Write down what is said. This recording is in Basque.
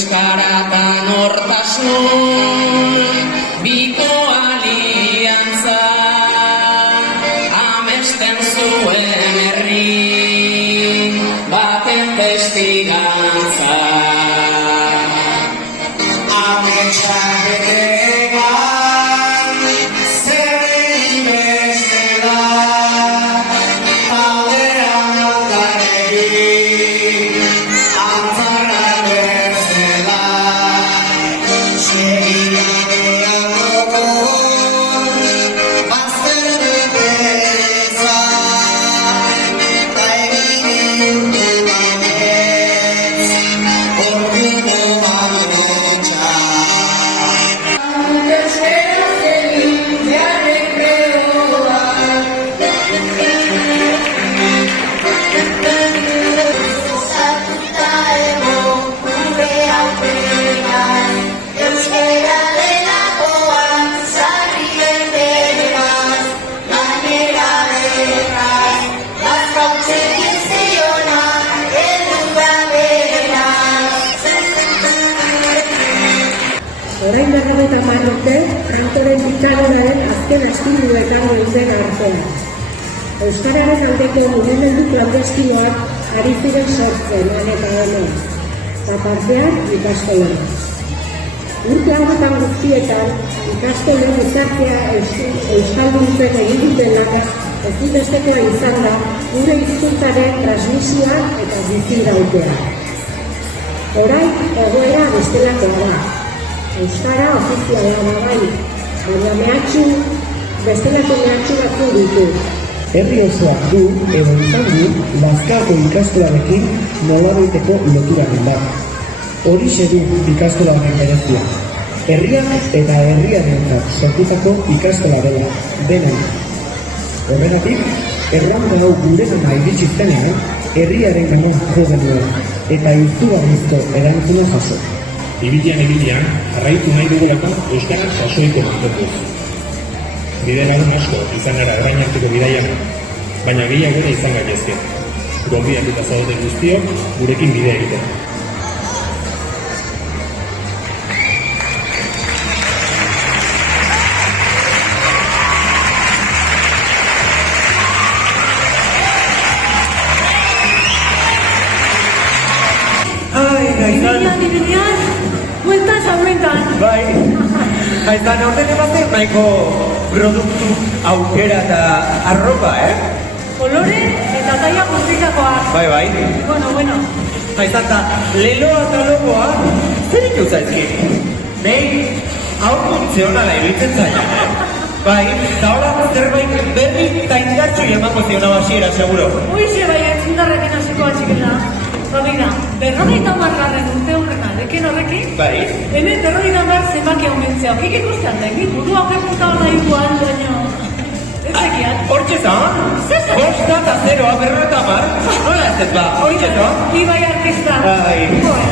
Euskaratan hortasun, biko aliantza, amesten zuen herri, baten testigantza. Ametsak etegan, zer egin bestela, taldean alkarregin, antzarra bezala. Seginadean gokon, bazter duteza, ta egin dudanez, orduko bametxa. Orain 50 urte, Francoren diktaduraren azken astiluetan geunden artean. Euskararen aldeko mugimendu klandestinoak ari ziren sortzen, han eta hemen, eta partean ikastolan. Urte hauetan guztietan, ikastolen gizartea euskalduntzen egin duten lana ezinbestekoa izan da gure hizkuntzaren transmisioa eta bizirautea. Orain egoera bestelakoa da. Euskara ofiziala da bai, baina mehatxu, bestelako mehatxu batzu ditu. Herri osoak du, edo izan du, Lazkaoko ikastolarekin nolabaiteko loturaren bat. Horixe du ikastolaren berezia. Herriak eta herriarentzat sortutako ikastola dela, denen. Horregatik, erronka hau gurenena iritsi zenean, herriaren gana jo genuen, eta izugarrizko erantzuna jaso. Ibilian, jarraitu nahi dugulako euskarak sasoiko mantenduz. Bide lagun asko izan gara erain arteko bidaian, baina gehiago ere izan gaitezke. Gonbidatuta zaudete guztiok gurekin bidea egiten. Ibilian, bueltan zaumentan. Bai, haizan aurten ematen nahiko produktu aukera eta arropa, Kolore eta taia guztikakoak. Bai. Bueno. Haizan eta leloa eta logoa, zer iku zaizki? Nei, hau funtzionala iruditzen zailan, Bai, eta hola zerbait berri eta indartxo emango ziona basiera, seguro. Uixe bai, entzundarrekin hasiko atxikela. Begira, 50. urte hurrena, deken horrekin? Bai. Hemen 50 zenbaki aumentzea. Okik ikusten da, buru aurrepunta hor nahi guan, baino... Ez zekiat. Hortxe zan? Zezan? 5 eta 0, 50. Nola ez ez ba, hortxe zan? Ibai Arkista. Bai. Joder.